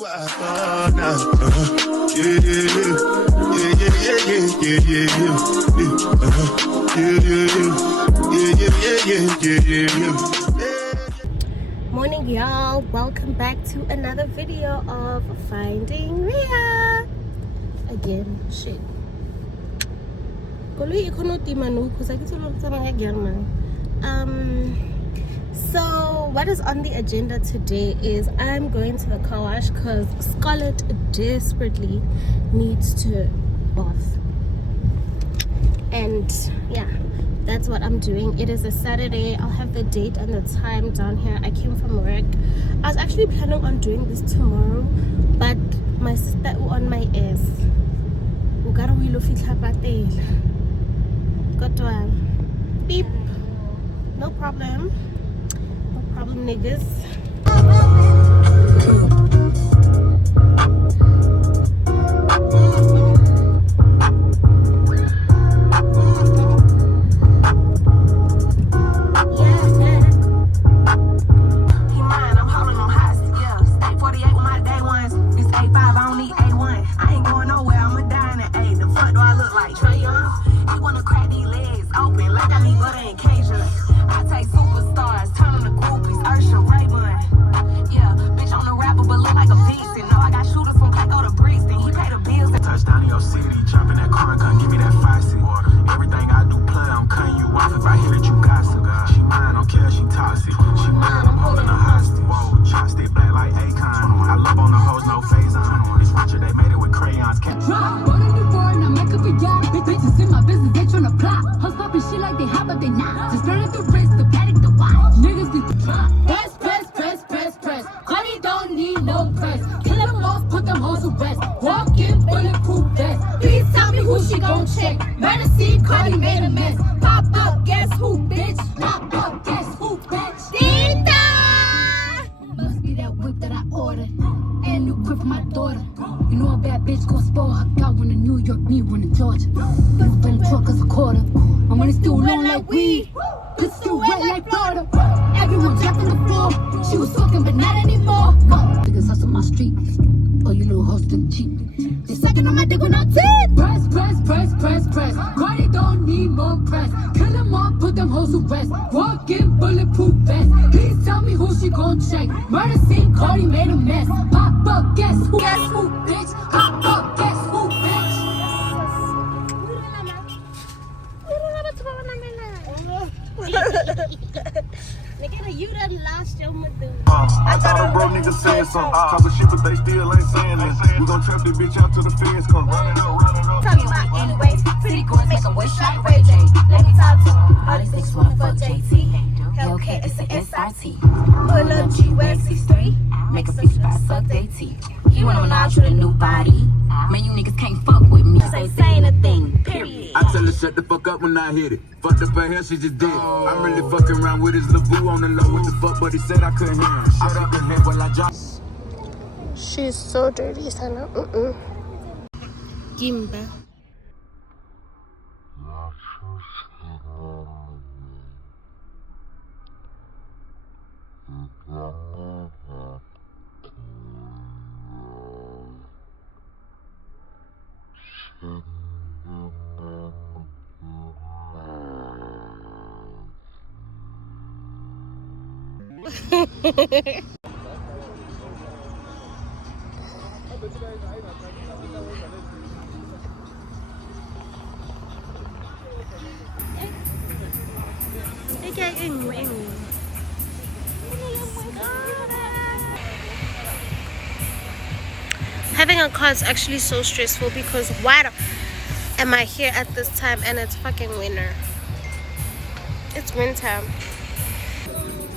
Morning, y'all. Welcome back to another video of Finding Ria. Again, shit. So what is on the agenda today is I'm going to the car wash because Scarlett desperately needs to bath. And yeah, that's what I'm doing. It is a Saturday. I'll have the date and the time down here. I came from work. I was actually planning on doing this tomorrow, but my sister on my ass. Beep. No problem. No problem, niggas. I thought a bro nigga saying something. Talk of shit, but they still ain't saying this. We gon' trap this bitch out till the feds come. Talking about anyways, city girls make a wish like Ray J. Let me talk to him. All these niggas wanna fuck JT. Hellcat, it's an SRT. Pull up G-West 6'3". Make a bitch by suck they teeth. He wanna menage with a new body. Man, you niggas can't fuck with me. Say saying a thing, period. I tell her shut the fuck up when I hit it. Fucked up her hair, she just did. I'm really fucking around with his little boo on the low. What the fuck, but he said I couldn't hear him. Shut up and hear while I drop. She's so dirty, Sana. Gimba. Having a car is actually so stressful because why am I here at this time and it's fucking winter? It's winter.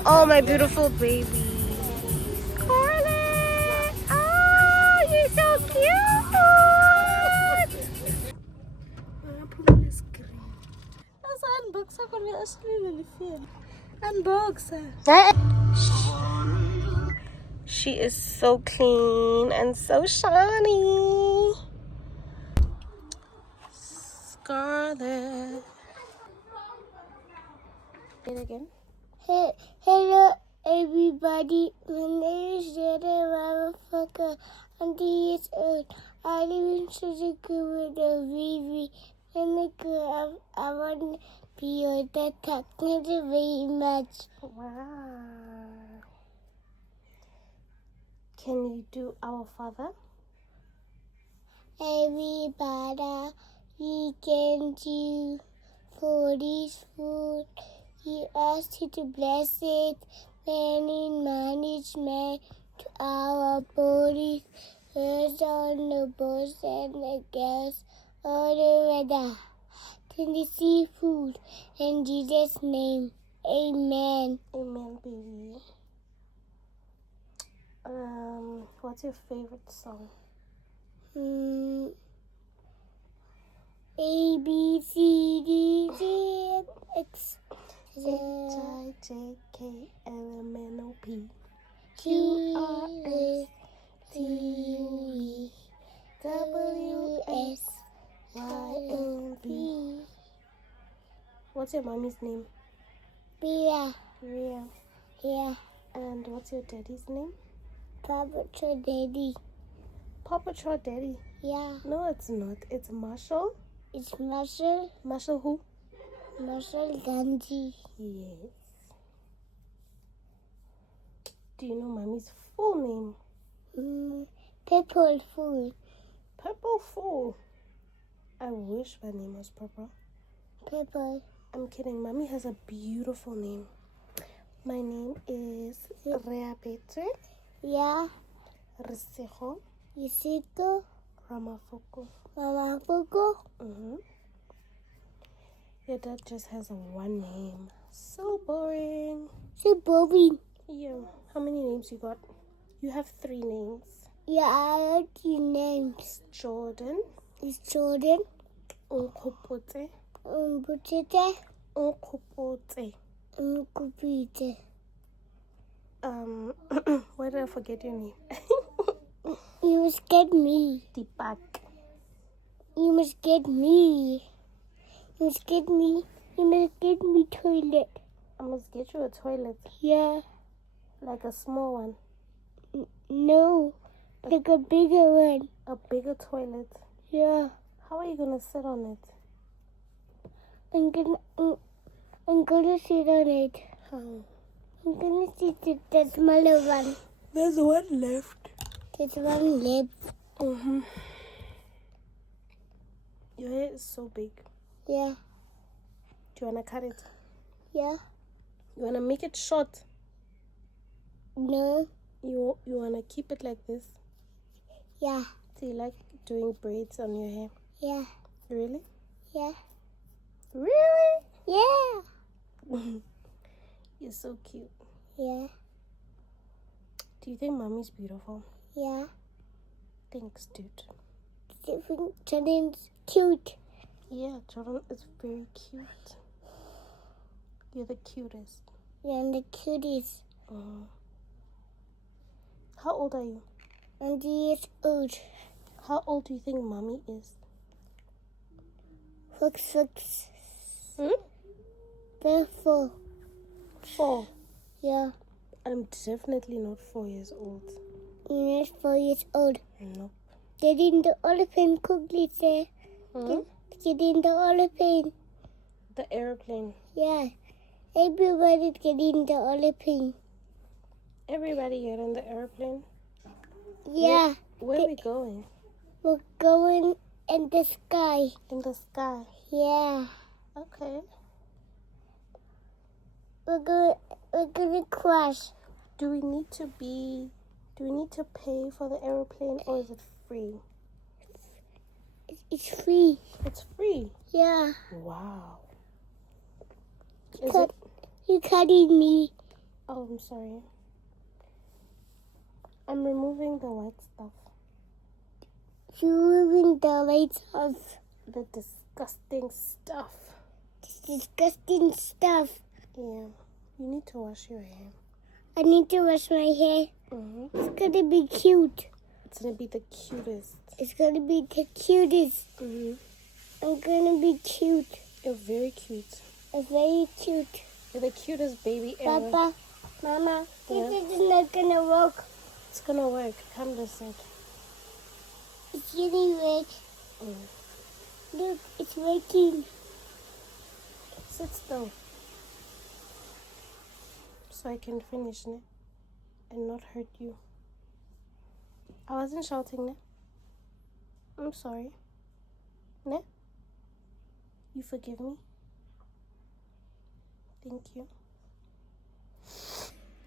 Oh, my beautiful baby. Scarlett! Oh, you're so cute! She is so clean and so shiny. Scarlett. Say it again. Hello. everybody. My name is Reabetswe Ramafoko. I'm 3 years old. I live in Suzuki with a baby. When I grow up, I want to be your dad. Thank you very much. Wow. Can you do Our Father? Everybody, we can do for this food. He asked you to bless it, man in management to our bodies, birds on the boats and the girls, all the weather, to the seafood, in Jesus' name, amen. Amen, baby. What's your favorite song? A, B, C, D, G, X, H-I-J-K-L-M-N-O-P Q, R, S, T, U, W, S, Y, and Z. What's your mommy's name? Bia, Ria. yeah, And what's your daddy's name? Papa, Daddy, Paw Patrol Daddy. yeah, No, it's not. It's Marshall. it's Marshall, Marshall who? Marshall Gandhi. Yes. Do you know mommy's full name? Purple food, Purple Fool. I wish my name was Purple. purple, I'm kidding. Mommy has a beautiful name. My name is Reabetswe yeah, Yusito, Ramafoko. Ramafoko, Your dad just has one name. So boring. so Bobby. Yeah. How many names you got? You have 3 names. Yeah, I like your names. Jordan, It's Jordan, Nkgopote, Butete, Nkgopote. Kupite. Why did I forget your name? You must get me. Deepak. You must get me. You must get me. You must get me toilet. I must get you a toilet. Yeah. Like a small one. No. Like a bigger one. A bigger toilet. Yeah. How are you gonna sit on it? I'm gonna sit on it. How? I'm gonna sit on the smaller one. There's one left. There's one left. Your hair is so big. Yeah. Do you wanna cut it? Yeah. You wanna make it short? No. You wanna keep it like this? Yeah. Do you like doing braids on your hair? Yeah. Really? Yeah. Really? Yeah. You're so cute. Yeah. Do you think mommy's beautiful? Yeah. Thanks, dude. Jordan's cute. Yeah, Jordan is very cute. You're the cutest. You're the cutest. How old are you? 20 years old. How old do you think mommy is? 6. Therefore. 4. Yeah. I'm definitely not 4 years old. You're not 4 years old. Nope. Get in the elephant quickly, sir. Get in the elephant. The airplane. Yeah. Everybody get in the elephant. Everybody get in the airplane? Yeah. Where are we going? We're going in the sky. In the sky. Yeah. Okay. We're gonna crash. Do we need to pay for the airplane or is it free? It's free. It's free. Yeah. Wow. You cutting me. Oh, I'm sorry. I'm removing the white stuff. You're moving the lights off. The disgusting stuff. This disgusting stuff. Yeah. You need to wash your hair. I need to wash my hair. It's gonna be cute. It's gonna be the cutest. It's gonna be the cutest. I'm gonna be cute. You're very cute. I'm very cute. You're the cutest baby ever. Papa, Mama, This is not gonna work. It's gonna work. Come this side. It's getting wet. Look, it's working. Sit still. So I can finish, ne? And not hurt you. I wasn't shouting, ne? I'm sorry. Ne? You forgive me? Thank you.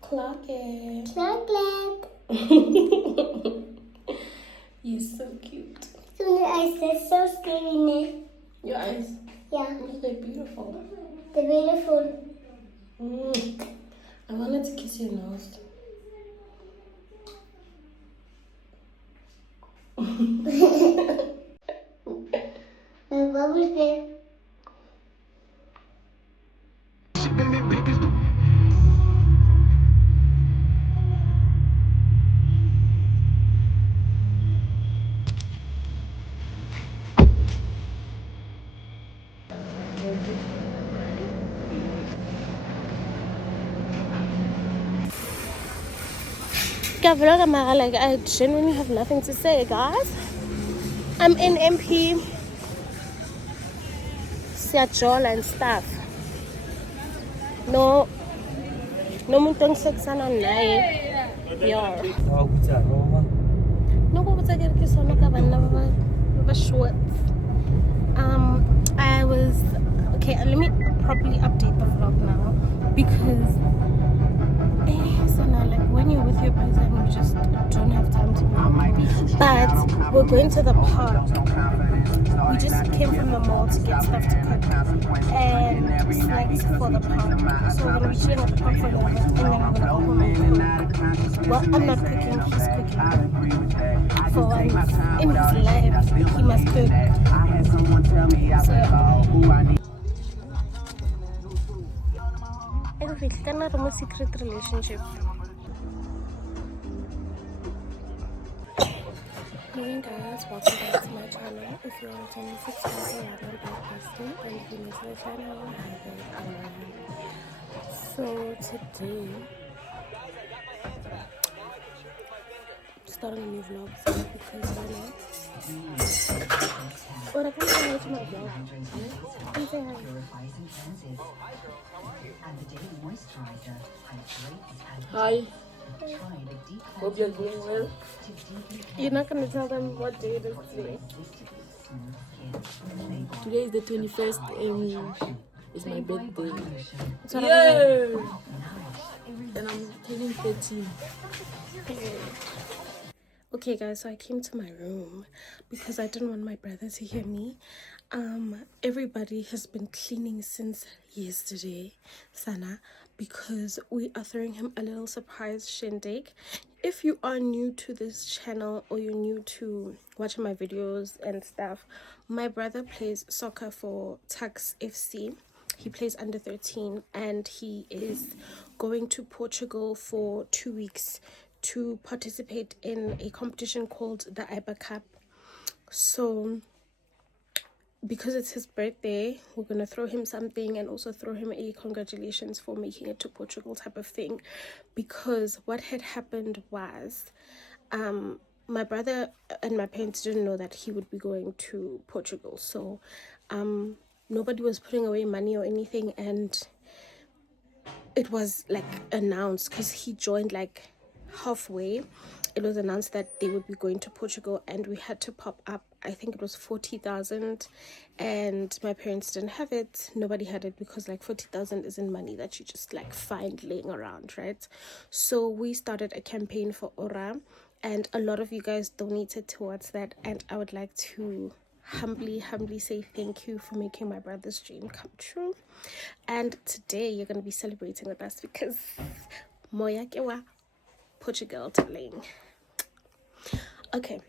Clock it. Chocolate. You're so cute. So the eyes are so scary. Your eyes? Yeah, They're beautiful. they're beautiful. I wanted to kiss your nose. And what was there? Like, I genuinely have nothing to say, guys. I'm in MP. Siajola and stuff. No muntong seksana nae. Yeah. No go botsa ke re sona ka banna ba short. I was okay, let me properly update the vlog now because Sana, like when you're with your person you just don't have time to be. But we're going to the park. We just came from the mall to get stuff to cook and snacks for the park. So we're gonna be chilling at the park for a little bit and then we're gonna go home and cook. Well, I'm not cooking, he's cooking. For once in his life, he must cook. So yeah. It's kind of a secret relationship. Morning guys, welcome back to my channel. If you're returning subscriber, welcome back and if you miss the channel, so today I'm starting a new vlog because why not? What I can say hi to my vlog. Can say hi. Hi. Hope you're doing well. You're not going to tell them what day it is today. Today is the 21st and it's my birthday. Yeah! And I'm turning 13. Okay guys, so I came to my room because I didn't want my brother to hear me. Everybody has been cleaning since yesterday, Sana, because we are throwing him a little surprise shindig. If you are new to this channel or you're new to watching my videos and stuff, my brother plays soccer for Tuks FC. He plays under 13 and he is going to Portugal for 2 weeks to participate in a competition called the IBA Cup. So because it's his birthday, we're gonna throw him something and also throw him a congratulations for making it to Portugal type of thing. Because what had happened was my brother and my parents didn't know that he would be going to Portugal, so nobody was putting away money or anything, and it was like announced because he joined like halfway. It was announced that they would be going to Portugal and we had to pop up, I think it was 40,000, and my parents didn't have it. Nobody had it because like 40,000 isn't money that you just like find laying around, right? So we started a campaign for Ora and a lot of you guys donated towards that, and I would like to humbly say thank you for making my brother's dream come true. And today you're going to be celebrating with us because Moya Kewa Portugal telling. Okay,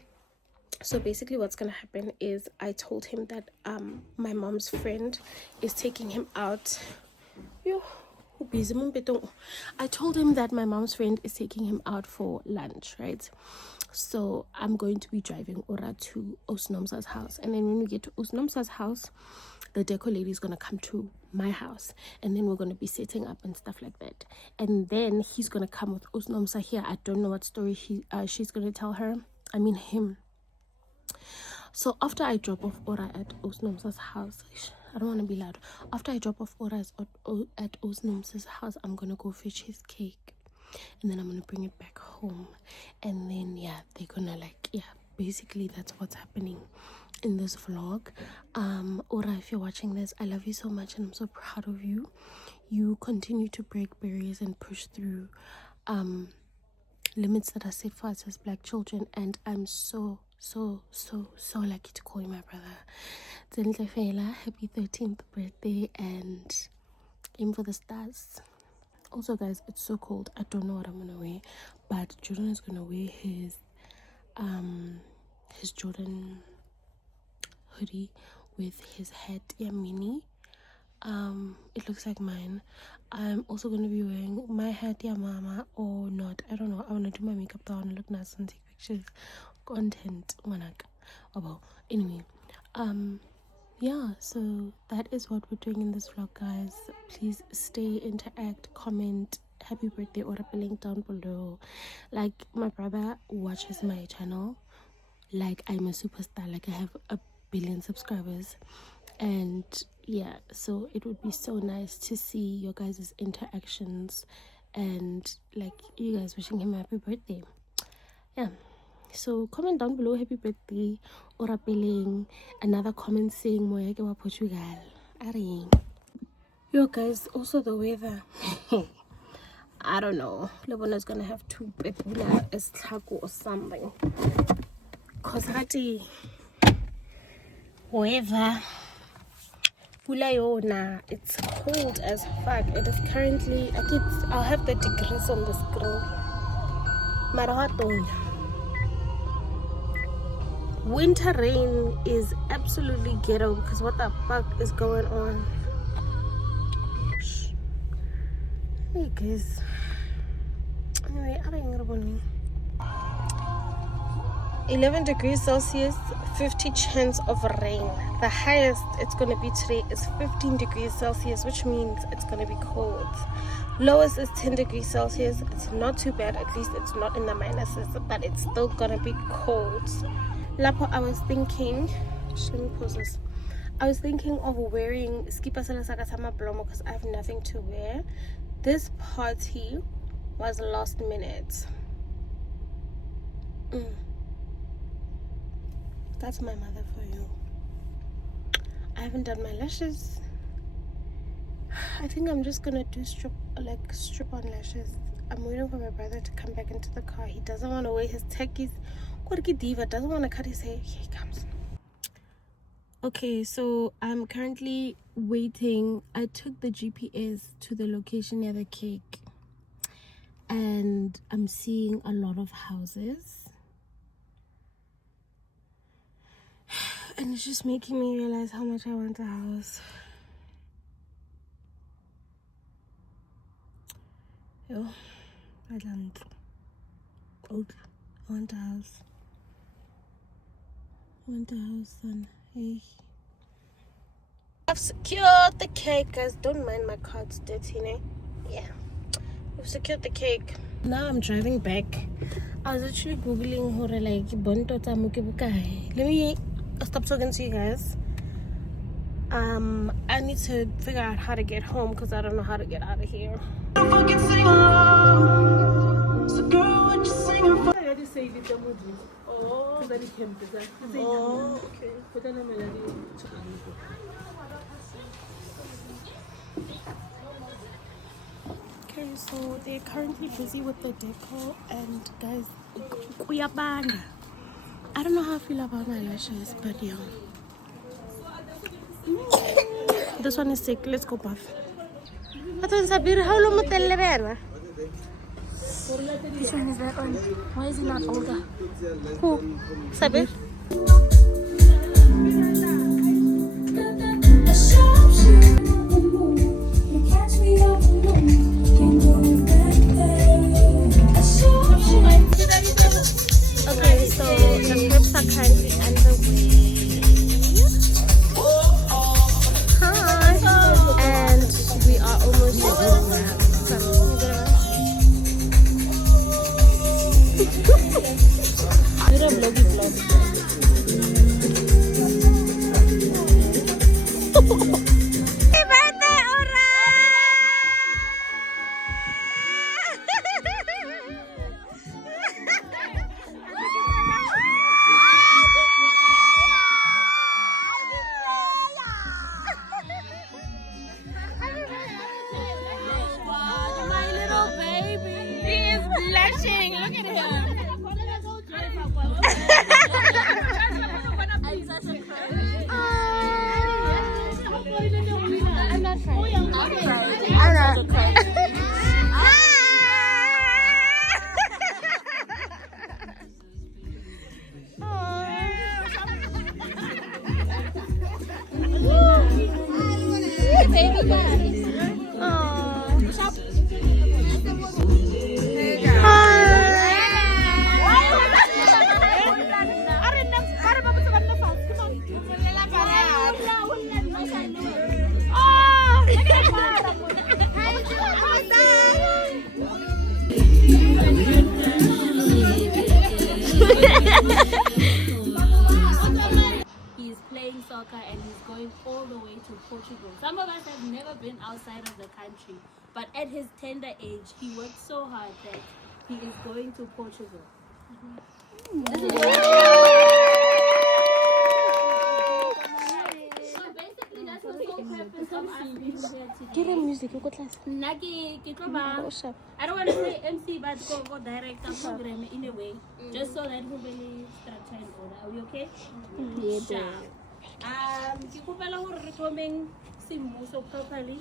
so basically what's gonna happen is I told him that my mom's friend is taking him out busy. I told him that my mom's friend is taking him out for lunch, right? So I'm going to be driving Ora to Osnomsa's house, and then when we get to Osnomsa's house, the deco lady is gonna come to my house, and then we're gonna be setting up and stuff like that. And then he's gonna come with Osnomsa here. I don't know what story she's gonna tell him. So after I drop off Ora at Osnomsa's house, I don't want to be loud. After I drop off Ora at Osnomsa's house, I'm gonna go fetch his cake, and then I'm gonna bring it back home. And then they're gonna basically that's what's happening in this vlog. Ora, if you're watching this, I love you so much and I'm so proud of you. You continue to break barriers and push through limits that are set for us as Black children, and I'm so lucky to call you my brother. Happy 13th birthday and aim for the stars. Also guys, it's so cold. I don't know what I'm gonna wear, but Jordan is gonna wear his Jordan hoodie with his hat mini. It looks like mine. I'm also gonna be wearing my hat mama or not, I don't know. I wanna do my makeup though, I wanna look nice and take pictures. Content anyway, so that is what we're doing in this vlog, guys. Please stay, interact, comment. Happy birthday or a link down below. Like, my brother watches my channel like I'm a superstar, like I have 1 billion subscribers, and so it would be so nice to see your guys' interactions and like you guys wishing him a happy birthday. So comment down below happy birthday or a billing, another comment saying Moya ke wa Portugal. Yo guys, also the weather. I don't know. Lebona's gonna have to pepula as taco or something. Cause hati weather pula yona, it's cold as fuck. It is currently, I'll have the degrees on the screen. Marathon. Winter rain is absolutely ghetto because what the fuck is going on? Hey guys. Anyway, I don't know. 11 degrees Celsius, 50 chance of rain. The highest it's going to be today is 15 degrees Celsius, which means it's going to be cold. Lowest is 10 degrees Celsius. It's not too bad, at least it's not in the minuses, but it's still going to be cold. Lapo, I was thinking, let me pause this. I was thinking of wearing skipa salasakatama blomo because I have nothing to wear. This party was last minute. That's my mother for you. I haven't done my lashes. I think I'm just gonna do strip on lashes. I'm waiting for my brother to come back into the car. He doesn't want to wear his techies. Diva doesn't want to cut his hair. Here he comes. Okay, so I'm currently waiting. I took the GPS to the location near the cake, and I'm seeing a lot of houses, and it's just making me realize how much I want a house. Yo, I want a house. Son. Hey. I've secured the cake, guys. Don't mind my cards dirty, ne? Yeah. We've secured the cake. Now I'm driving back. I was actually googling let me stop talking to you guys. I need to figure out how to get home because I don't know how to get out of here. Okay, so they're currently busy with the deco, and guys, I don't know how I feel about my lashes, but yeah. This one is sick. Let's go buff. How long This one is back on. Why is he not older? Who? Sabir? A sharp shooter, you catch me on the moon. soccer currently underway. Hi. And we are almost You're a vloggy vlog. Happy birthday, Ora! My little baby. He is blushing. Look at him. I'm such a crush. I'm not trying. I'm such a crush. He's playing soccer and he's going all the way to Portugal. Some of us have never been outside of the country, but at his tender age, he worked so hard that he is going to Portugal. So basically, that's the whole purpose of us being here today. Get in music, look at us. Naki, I don't want to say MC, but go direct the program in a way, just so that we'll really structure and order. Are we okay? Sure. Ke kopela hore re thomeng semmuso properly.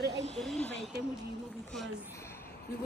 Re invite Modimo because we will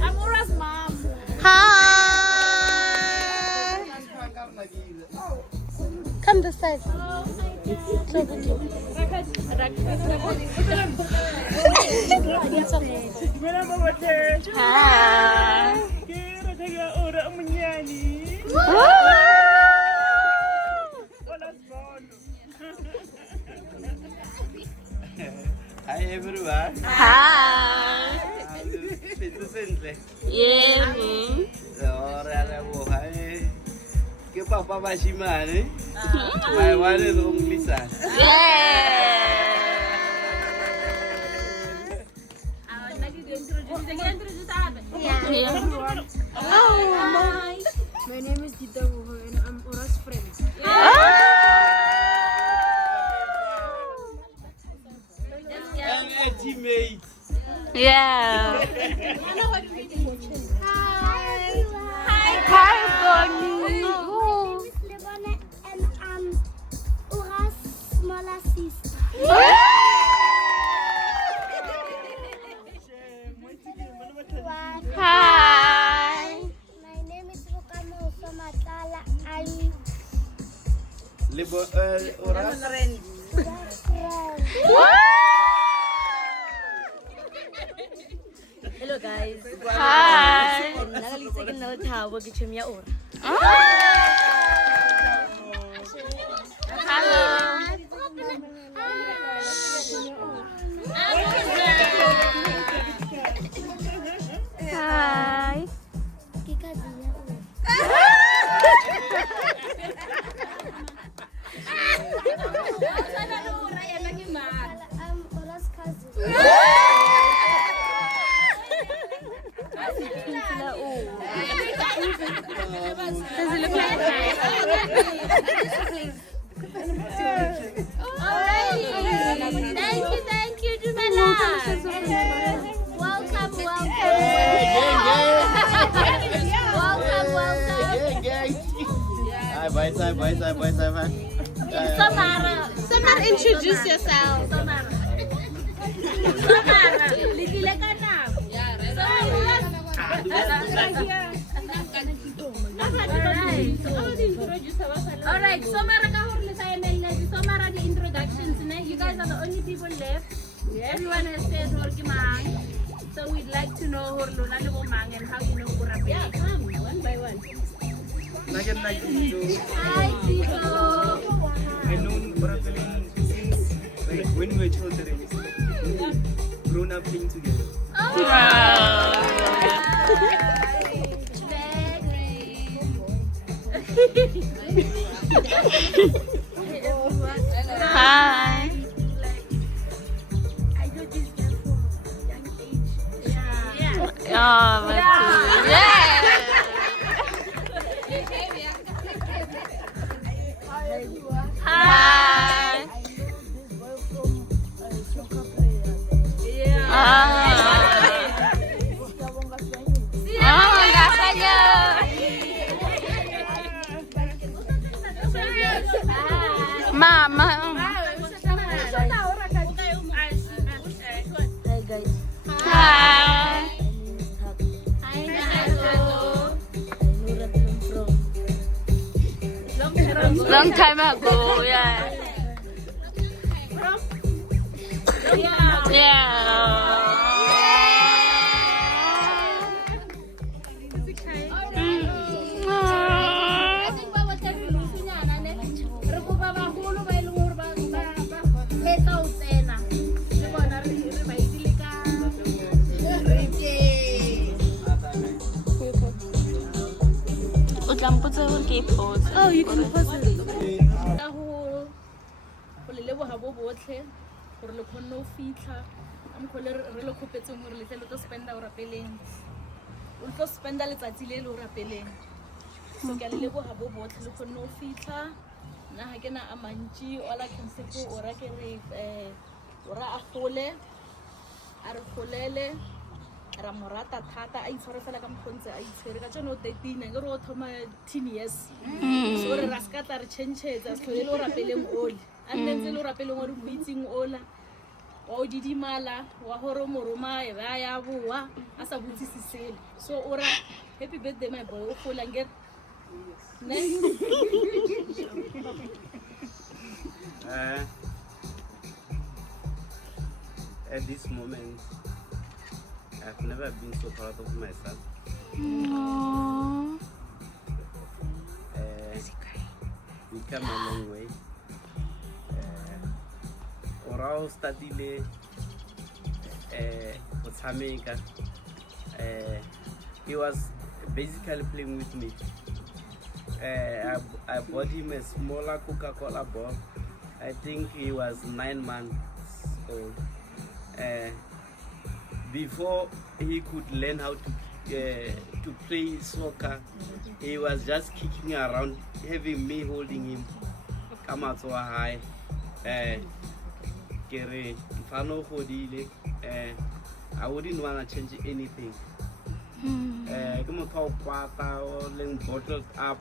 I'm Aura's mom. Hi. Come this side. Hi everyone. Hi. It's simple. Yeah. Ke papa bashimane. My one and only son. My name is Dita and I'm Aura's friend. And a teammate. Yeah. Hi, Bonnie. My name is Lebone and I'm Aura's smaller sister. Hi. My name is Rukamo Somatala. I'm Oras. friend. Hello guys. Hi. Nagalisa ka na tawag itong ya Aura. Hello. Hi. Kika Dia. I'm Aura's cousin. Does it look like Bye. Samara, introduce yourself. Samara. Likile ka na. Alright, Samara ka hore le sa emela. Samara the introductions, you guys are the only people left. Everyone has said hore ke mang. So we'd like to know hore lona le bo mang and how you know hore rapele. Yeah, come one by one. Hi, Tito. I know Rapelin since when we were children. Grown up playing together. Hi. I know this girl from young age. Yeah. Oh, my Hi. Mama. Hi guys. Hi. I know Rapelin from Long time ago, yeah. I think what was every lusinyana ne re go ba bagolo ba ile gore ba leta o tsena le bona re ba itile ka O tla mpotsa gore ke pause. Oh, you can pause it. ka go le leboga bo botlhe gore le kgonne o fitlha a mokgole re le khopetseng gore le tle le tlo spenda o rapeleng o tlo spenda letsatsi le le o rapeleng so ke a le leboga bo botlhe le kgonne o fitlha nna ga ke na a mantši all I can say ke ora ke re ora a gole a re golele ra morata thata a itshware fela ka mokgontse a itshwere ka tsone o 13 ke re o thoma 10 years so re ra ska tla re changetsa se tlhole le o rapeleng ole a nne ntse le o rapeleng o re mo itseng ola wa o didimala wa gore moroma e ba ya boa a sa botsise sele so ora happy birthday my boy o gola ngere ne At this moment, I've never been so proud of myself. We come a long way. Orao startile go tshameka. He was basically playing with me. I bought him a smaller Coca-Cola ball. I think he was 9 months old. Before he could learn how to play soccer, he was just kicking around, having me holding him. Come out so high. I wouldn't want to change anything. Bottled up,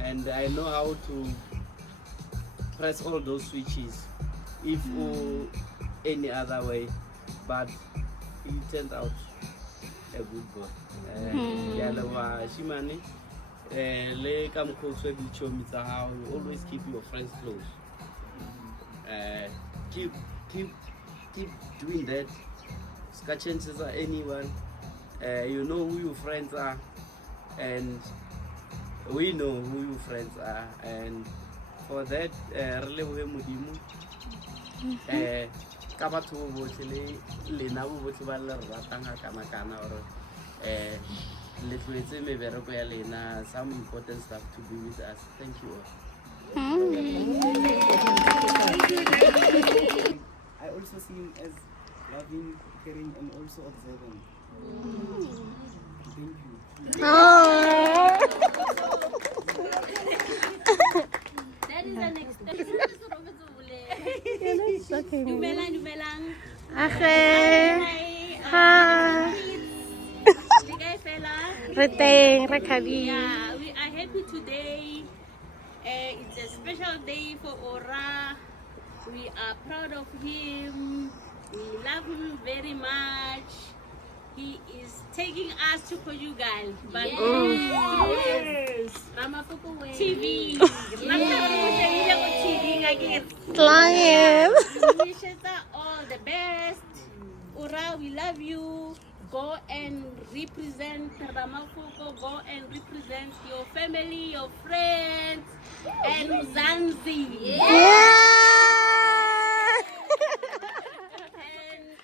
and I know how to press all those switches if any other way, but it turned out a good boy. Shimani, always keep your friends close. Keep doing that. Chances are anyone. You know who your friends are, and we know who your friends are, and for that, really mudimu. Kaba to botle le na bo botle ba le ratanga kana or le tletse me bereko ya lena, some important stuff to be with us. Thank you all. I also see him as loving, caring, and also observant. Thank you. that is the next step Dumelang. Hi. Re teng, re khabile. Yeah, we are happy happy today. It's a special day for Ora. We are proud of him. We love him very much. He is taking us to Portugal. But yes. Ramafoko TV. Client. We wish you all the best. Ora, we love you. Go and represent Ramafoko. Go and represent your family, your friends, and Mzansi. And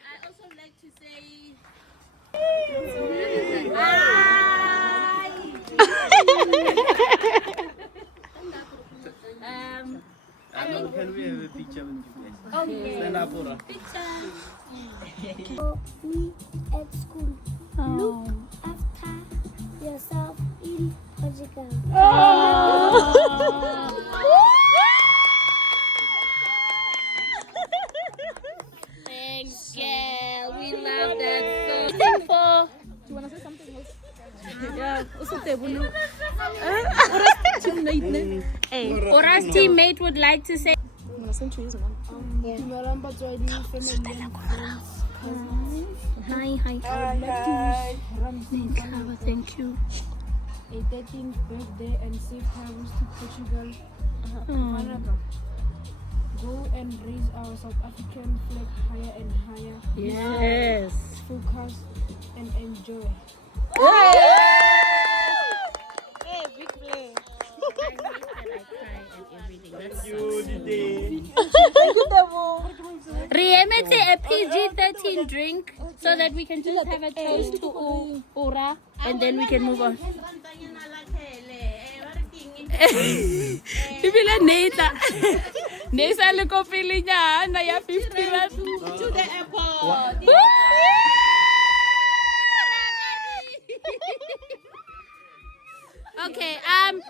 I also like to say, Can we have a picture with you guys? okay. Stand up, Ora. Picture. Me at school. Look after yourself in Portugal. Thanks, girl. We love that so. Do you want to say something else? Yeah, also table. Ora's teammate would like to say. Hi. Thank you. A 13th birthday and safe travels to Portugal. However, go and raise our South African flag higher and higher. Yes. Focus and enjoy. Hey, big play. Reabetswe a PG-13 drink so that we can just have a toast to Ora and then we can move on. Ibile Nesa le ko pele nyana ya 50 rand. To the airport. Okay,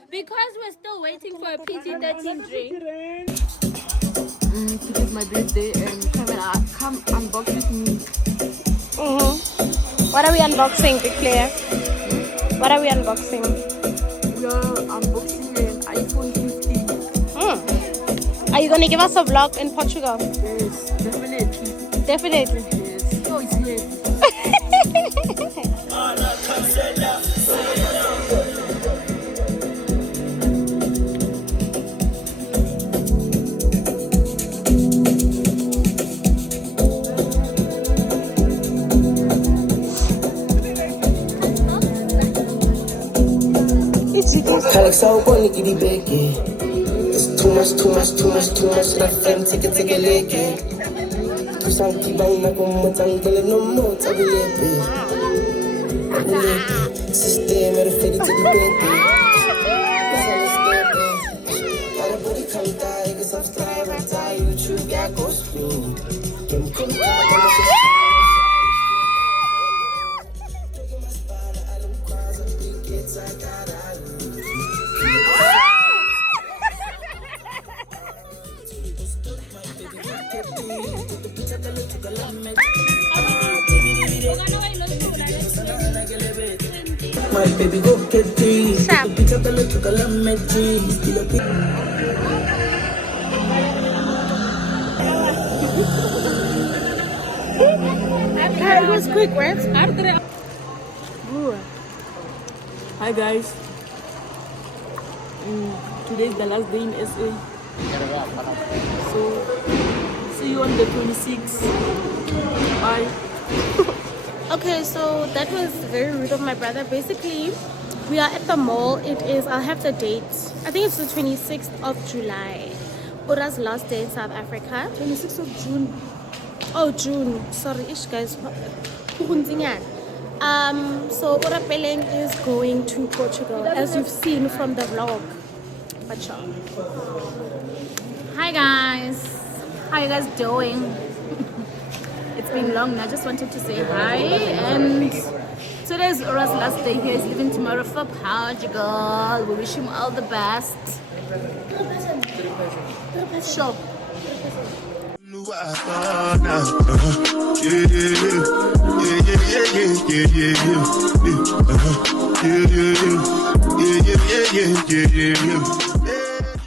because we're still waiting for a PG-13 drink. Today's my birthday and come unbox with me. What are we unboxing, big player? What are we unboxing? We are unboxing an iPhone 15. Are you gonna give us a vlog in Portugal? Yes, definitely. Definitely. Yes. Oh, it's here. Alex, I want to get it back. It's too much. That friend, take a leg. To some keep on like a motor, no more. System, I'm ready to the bed. Everybody come die, get subscribe and tie you to get go screw. My baby go get this. Pick up the little calamity. Still a big. It was quick, right? Hi guys. Today is the last day in SA. So see you on the 26th. Bye. Okay, so that was very rude of my brother. Basically, we are at the mall. It is, I'll have the date. I think it's the 26th of July. Ora's last day in South Africa. 26th of June. Oh, June. Sorry, ish guys. So Ora Peleng is going to Portugal, as you've seen from the vlog. But sure. Hi guys. How you guys doing? It's been long and I just wanted to say hi, and today's Ora's last day here. He's leaving tomorrow for Portugal. We wish him all the best. Sure. Yeah. Yeah, yeah, yeah, yeah, yeah, yeah, yeah.